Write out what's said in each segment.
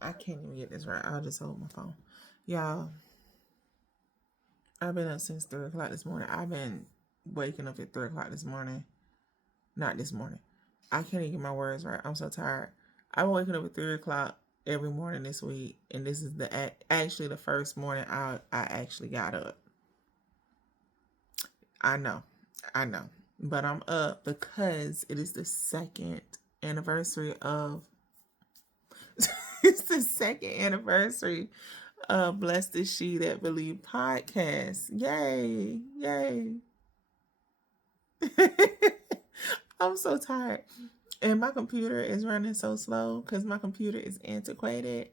I can't even get this right. I'll just hold my phone. Y'all, I've been up since 3 o'clock this morning. I've been waking up at 3 o'clock this morning. Not this morning. I can't even get my words right. I'm so tired. I've been waking up at 3 o'clock every morning this week. And this is actually the first morning I actually got up. I know. I know. But I'm up because it is the second anniversary of it's the second anniversary of Blessed is She That Believe podcast. Yay. Yay. I'm so tired. And my computer is running so slow because my computer is antiquated.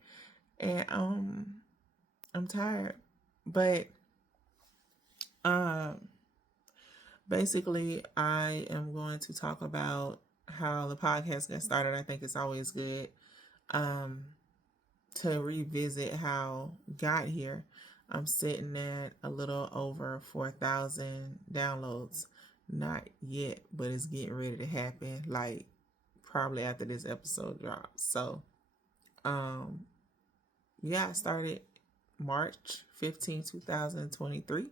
And I'm tired. But um basically I am going to talk about how the podcast got started. I think it's always good to revisit how got here. I'm sitting at a little over 4,000 downloads. Not yet, but it's getting ready to happen. Like probably after this episode drops. So, yeah, I started March 15, 2023.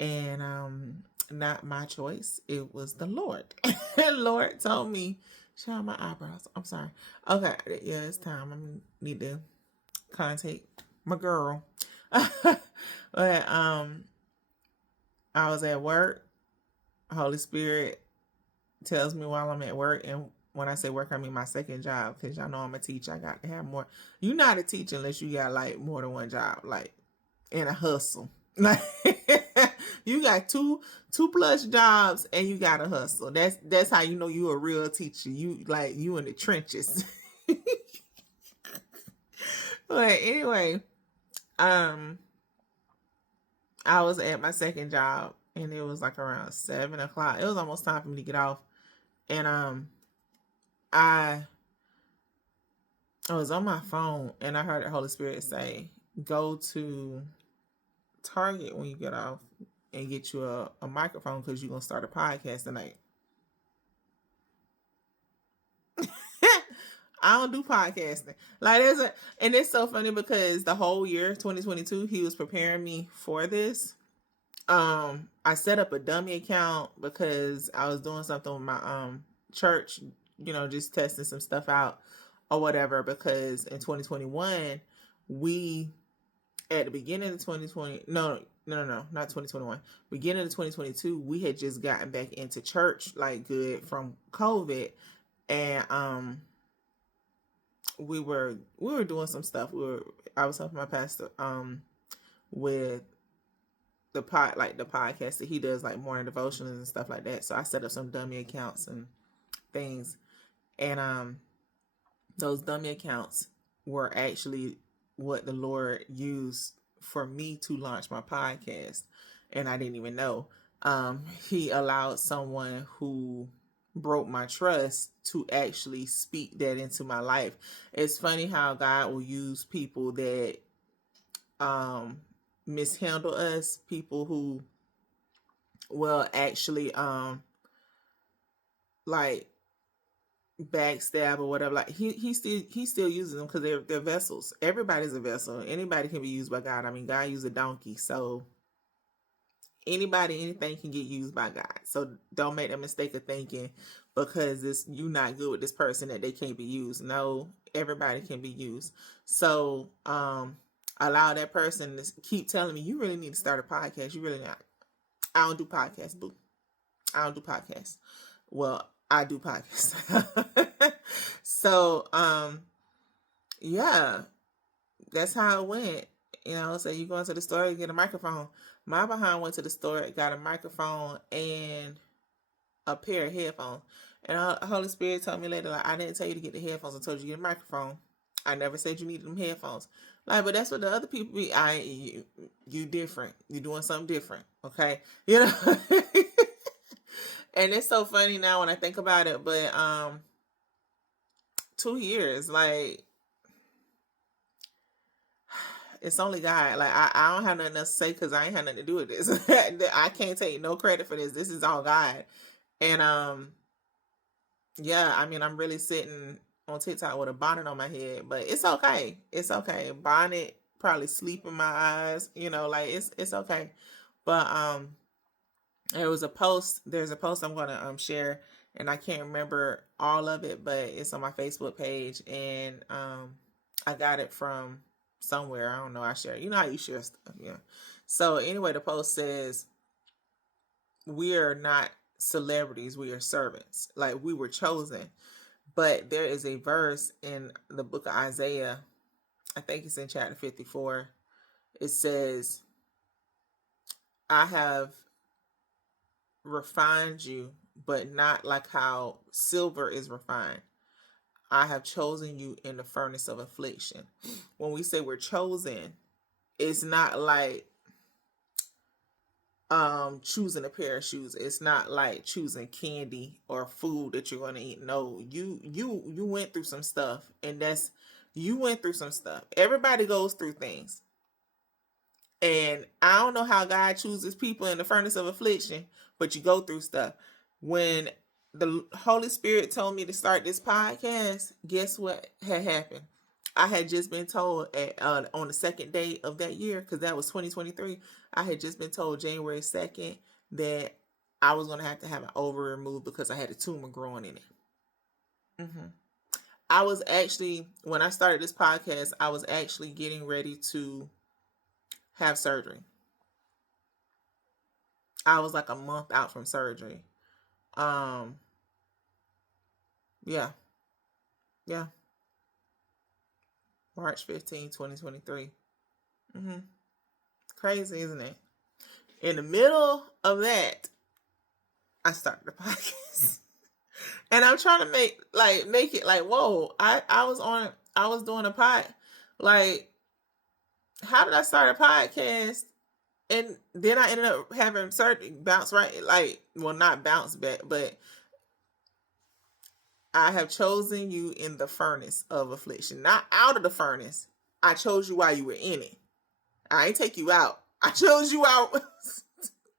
And not my choice. It was the Lord. Lord told me, show my eyebrows. I'm sorry. Okay, yeah, it's time. I need to contact my girl. But I was at work. Holy Spirit tells me while I'm at work, and when I say work, I mean my second job, because y'all know I'm a teacher. I got to have more. You're not a teacher unless you got like more than one job, like in a hustle. Like you got two plus jobs and you got to hustle. That's how you know you a real teacher. You in the trenches. But anyway, I was at my second job and it was like around 7 o'clock. It was almost time for me to get off. And I was on my phone and I heard the Holy Spirit say, go to Target when you get off and get you a microphone because you're going to start a podcast tonight. I don't do podcasting. Like and it's so funny because the whole year 2022 he was preparing me for this. I set up a dummy account because I was doing something with my church, just testing some stuff out or whatever, because in 2021 we at the beginning of 2020 no not 2021, beginning of 2022 we had just gotten back into church like good from COVID, and we were doing some stuff. I was helping my pastor with the podcast that he does, like morning devotions and stuff like that. So I set up some dummy accounts and things, and those dummy accounts were actually what the Lord used for me to launch my podcast, and I didn't even know. He allowed someone who broke my trust to actually speak that into my life. It's funny how God will use people that mishandle us, people who will actually like backstab or whatever. Like he still uses them because they're vessels. Everybody's a vessel. Anybody can be used by God. I mean, God used a donkey, so anything can get used by God. So don't make the mistake of thinking because you're not good with this person that they can't be used. No, everybody can be used. So allow that person to keep telling me, you really need to start a podcast. You really not. I don't do podcasts, boo. I don't do podcasts. Well, I do podcasts. So yeah, that's how it went. So you go into the store, you get a microphone. My behind went to the store, got a microphone and a pair of headphones. And the Holy Spirit told me later, like, I didn't tell you to get the headphones. I told you to get a microphone. I never said you needed them headphones. Like, but that's what the other people be. You different. You doing something different. Okay. And it's so funny now when I think about it, but 2 years, like, it's only God. Like, I don't have nothing else to say because I ain't had nothing to do with this. I can't take no credit for this. This is all God. And yeah, I mean, I'm really sitting on TikTok with a bonnet on my head, but it's okay. It's okay. Bonnet, probably sleep in my eyes, like it's okay. But there's a post I'm gonna share, and I can't remember all of it, but it's on my Facebook page, and I got it from somewhere. I don't know. I share. You know how you share stuff, yeah. So anyway, the post says, "We are not celebrities. We are servants. Like, we were chosen." But there is a verse in the book of Isaiah. I think it's in chapter 54. It says, "I have refined you, but not like how silver is refined. I have chosen you in the furnace of affliction." When we say we're chosen, it's not like choosing a pair of shoes. It's not like choosing candy or food that you're going to eat. No, you went through some stuff, and you went through some stuff. Everybody goes through things. And I don't know how God chooses people in the furnace of affliction, but you go through stuff. When the Holy Spirit told me to start this podcast, guess what had happened? I had just been told on the second day of that year, because that was 2023, I had just been told January 2nd that I was going to have an ovary removed because I had a tumor growing in it. I was actually, when I started this podcast, I was actually getting ready to have surgery. I was like a month out from surgery. Yeah. March 15, 2023. Crazy, isn't it? In the middle of that, I started the podcast. And I'm trying to make it like, whoa, I was doing a pod. Like, how did I start a podcast? And then I ended up having surgery, bounce right, like, well, not bounce back, but I have chosen you in the furnace of affliction, not out of the furnace. I chose you while you were in it. I ain't take you out. I chose you out.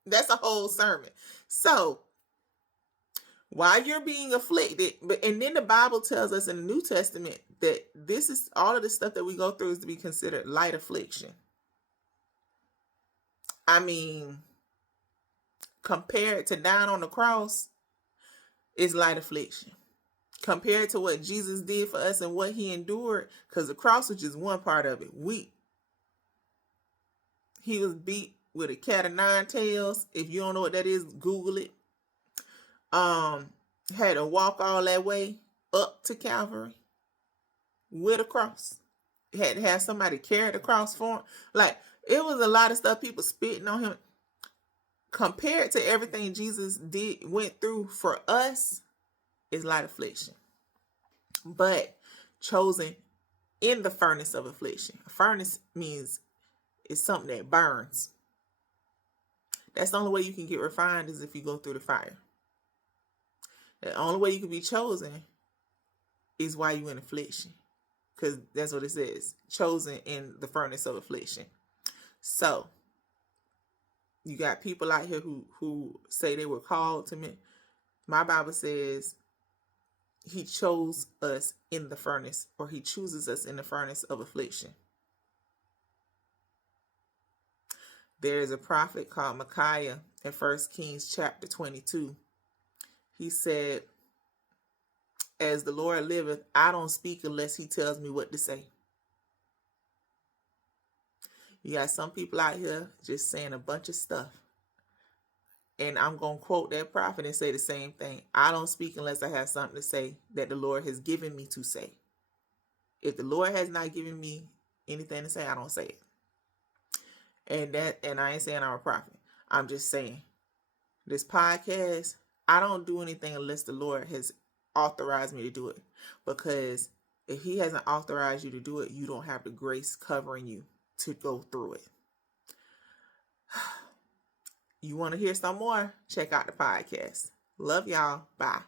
That's a whole sermon. So, while you're being afflicted, and then the Bible tells us in the New Testament that this is all of the stuff that we go through is to be considered light affliction. I mean, compared to dying on the cross, is light affliction. Compared to what Jesus did for us and what he endured, because the cross was just one part of it. He was beat with a cat of nine tails. If you don't know what that is, Google it. Had to walk all that way up to Calvary with a cross. Had to have somebody carry the cross for him. Like, it was a lot of stuff, people spitting on him. Compared to everything Jesus went through for us, is light affliction. But chosen in the furnace of affliction. A furnace means it's something that burns. That's the only way you can get refined, is if you go through the fire. The only way you can be chosen is while you're in affliction. Because that's what it says. Chosen in the furnace of affliction. So, you got people out here who say they were called to me. My Bible says he chose us in the furnace, or he chooses us in the furnace of affliction. There is a prophet called Micaiah in 1 Kings chapter 22. He said, "As the Lord liveth, I don't speak unless he tells me what to say." You got some people out here just saying a bunch of stuff. And I'm going to quote that prophet and say the same thing. I don't speak unless I have something to say that the Lord has given me to say. If the Lord has not given me anything to say, I don't say it. And I ain't saying I'm a prophet. I'm just saying, this podcast, I don't do anything unless the Lord has authorized me to do it. Because if he hasn't authorized you to do it, you don't have the grace covering you to go through it. You want to hear some more? Check out the podcast. Love y'all. Bye.